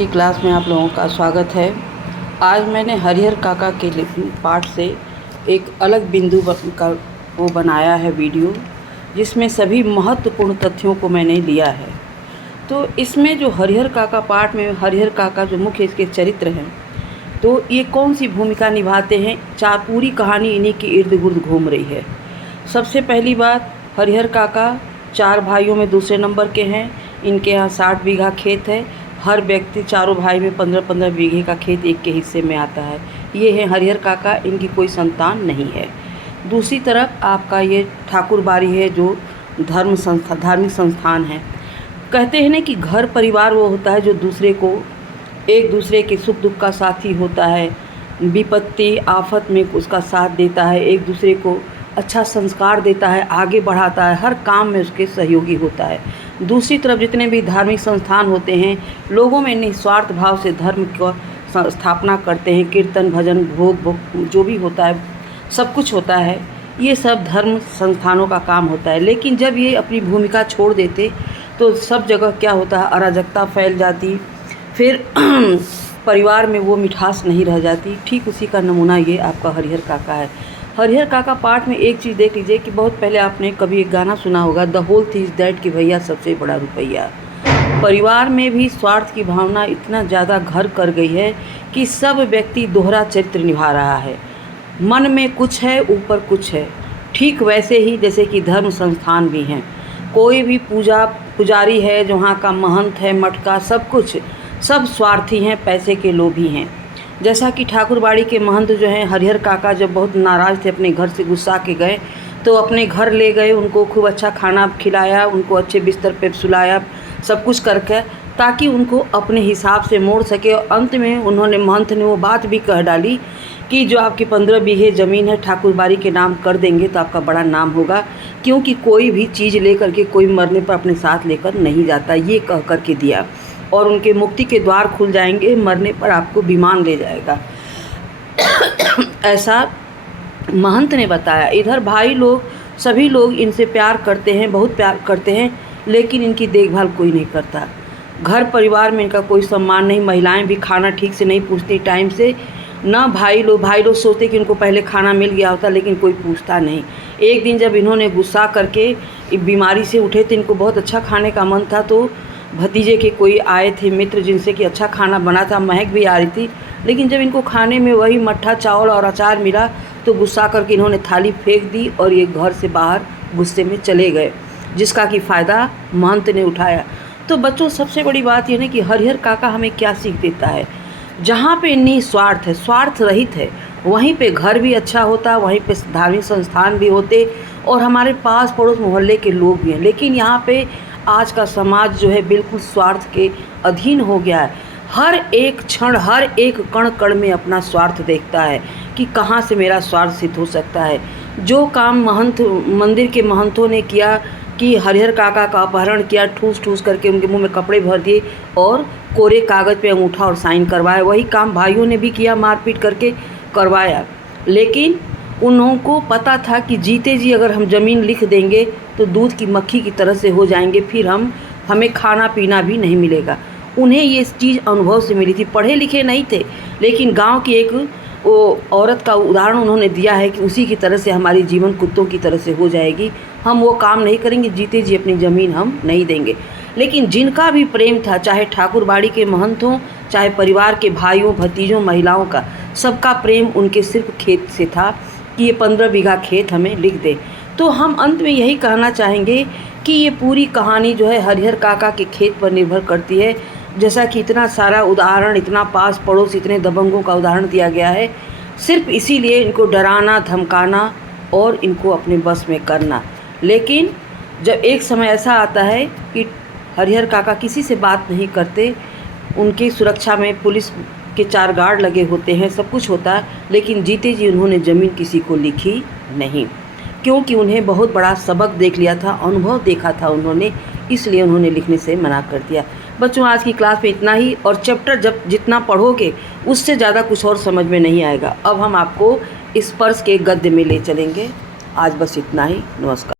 की क्लास में आप लोगों का स्वागत है। आज मैंने हरिहर काका के पाठ से एक अलग बिंदु का वो बनाया है वीडियो, जिसमें सभी महत्वपूर्ण तथ्यों को मैंने लिया है। तो इसमें जो हरिहर काका पाठ में हरिहर काका जो मुख्य इसके चरित्र हैं, तो ये कौन सी भूमिका निभाते हैं, पूरी कहानी इन्हीं के इर्द गिर्द घूम रही है। सबसे पहली बात, हरिहर काका 4 भाइयों में दूसरे नंबर के हैं। इनके यहाँ 60 बीघा खेत है। हर व्यक्ति चारों भाई में 15-15 बीघे का खेत एक के हिस्से में आता है। ये है हरिहर काका, इनकी कोई संतान नहीं है। दूसरी तरफ आपका ये ठाकुर बाड़ी है, जो धार्मिक संस्थान है। कहते हैं ना कि घर परिवार वो होता है जो एक दूसरे के सुख दुख का साथी होता है, विपत्ति आफत में उसका साथ देता है, एक दूसरे को अच्छा संस्कार देता है, आगे बढ़ाता है, हर काम में उसके सहयोगी होता है। दूसरी तरफ जितने भी धार्मिक संस्थान होते हैं, लोगों में निस्वार्थ भाव से धर्म को स्थापना करते हैं। कीर्तन भजन भोग जो भी होता है, सब कुछ होता है, ये सब धर्म संस्थानों का काम होता है। लेकिन जब ये अपनी भूमिका छोड़ देते तो सब जगह क्या होता है, अराजकता फैल जाती, फिर परिवार में वो मिठास नहीं रह जाती। ठीक उसी का नमूना ये आपका हरिहर काका है। हरिहर काका पाठ में एक चीज़ देख लीजिए कि बहुत पहले आपने कभी एक गाना सुना होगा, the whole thing is that कि भैया सबसे बड़ा रुपया। परिवार में भी स्वार्थ की भावना इतना ज़्यादा घर कर गई है कि सब व्यक्ति दोहरा चरित्र निभा रहा है। मन में कुछ है, ऊपर कुछ है। ठीक वैसे ही जैसे कि धर्म संस्थान भी हैं, कोई भी पुजारी है, जो वहाँ का महंत है, मठ का, सब स्वार्थी हैं, पैसे के लोभी हैं। जैसा कि ठाकुरबाड़ी के महंत जो हैं, हरिहर काका जब बहुत नाराज़ थे, अपने घर से गुस्सा के गए, तो अपने घर ले गए, उनको खूब अच्छा खाना खिलाया, उनको अच्छे बिस्तर पे सुलाया, सब कुछ करके, ताकि उनको अपने हिसाब से मोड़ सके। और अंत में महंत ने वो बात भी कह डाली कि जो आपकी 15 बीघे ज़मीन है ठाकुरबाड़ी के नाम कर देंगे तो आपका बड़ा नाम होगा, क्योंकि कोई भी चीज़ लेकर के कोई मरने पर अपने साथ लेकर नहीं जाता, ये कह कर के दिया। और उनके मुक्ति के द्वार खुल जाएंगे, मरने पर आपको विमान ले जाएगा, ऐसा महंत ने बताया। इधर भाई लोग, सभी लोग इनसे प्यार करते हैं, बहुत प्यार करते हैं, लेकिन इनकी देखभाल कोई नहीं करता। घर परिवार में इनका कोई सम्मान नहीं। महिलाएं भी खाना ठीक से नहीं पूछती टाइम से, ना भाई लोग सोचते कि उनको पहले खाना मिल गया होता, लेकिन कोई पूछता नहीं। एक दिन जब इन्होंने गुस्सा करके बीमारी से उठे तो इनको बहुत अच्छा खाने का मन था, तो भतीजे के कोई आए थे मित्र, जिनसे कि अच्छा खाना बना था, महक भी आ रही थी, लेकिन जब इनको खाने में वही मट्ठा चावल और अचार मिला तो गुस्सा करके इन्होंने थाली फेंक दी और ये घर से बाहर गुस्से में चले गए, जिसका कि फ़ायदा महंत ने उठाया। तो बच्चों, सबसे बड़ी बात यह है कि हरिहर काका हमें क्या सीख देता है। जहाँ पे निस्वार्थ है, स्वार्थ रहित है, वहीं पे घर भी अच्छा होता, वहीं पे धार्मिक संस्थान भी होते और हमारे पास पड़ोस मोहल्ले के लोग भी हैं। लेकिन यहाँ पे आज का समाज जो है बिल्कुल स्वार्थ के अधीन हो गया है। हर एक क्षण, हर एक कण कण में अपना स्वार्थ देखता है कि कहाँ से मेरा स्वार्थ सिद्ध हो सकता है। जो काम मंदिर के महंतों ने किया कि हरिहर काका का अपहरण किया, ठूस करके उनके मुंह में कपड़े भर दिए और कोरे कागज़ पे अंगूठा और साइन करवाया, वही काम भाइयों ने भी किया, मारपीट करके करवाया। लेकिन उन्हों को पता था कि जीते जी अगर हम ज़मीन लिख देंगे तो दूध की मक्खी की तरह से हो जाएंगे, फिर हमें खाना पीना भी नहीं मिलेगा। उन्हें ये चीज़ अनुभव से मिली थी। पढ़े लिखे नहीं थे, लेकिन गांव की एक वो औरत का उदाहरण उन्होंने दिया है कि उसी की तरह से हमारी जीवन कुत्तों की तरह से हो जाएगी, हम वो काम नहीं करेंगे, जीते जी अपनी ज़मीन हम नहीं देंगे। लेकिन जिनका भी प्रेम था, चाहे ठाकुरबाड़ी के महंत हों, चाहे परिवार के भाइयों भतीजों महिलाओं का, सबका प्रेम उनके सिर्फ खेत से था कि ये 15 बीघा खेत हमें लिख दे। तो हम अंत में यही कहना चाहेंगे कि ये पूरी कहानी जो है हरिहर काका के खेत पर निर्भर करती है। जैसा कि इतना सारा उदाहरण, इतना पास पड़ोस, इतने दबंगों का उदाहरण दिया गया है, सिर्फ इसीलिए इनको डराना, धमकाना और इनको अपने बस में करना। लेकिन जब एक समय ऐसा आता है कि हरिहर काका किसी से बात नहीं करते, उनकी सुरक्षा में पुलिस के 4 गार्ड लगे होते हैं, सब कुछ होता है, लेकिन जीते जी उन्होंने ज़मीन किसी को लिखी नहीं, क्योंकि उन्हें बहुत बड़ा सबक देख लिया था, अनुभव देखा था उन्होंने, इसलिए उन्होंने लिखने से मना कर दिया। बच्चों, आज की क्लास में इतना ही, और चैप्टर जितना पढ़ोगे उससे ज़्यादा कुछ और समझ में नहीं आएगा। अब हम आपको स्पर्श के गद्य में ले चलेंगे। आज बस इतना ही। नमस्कार।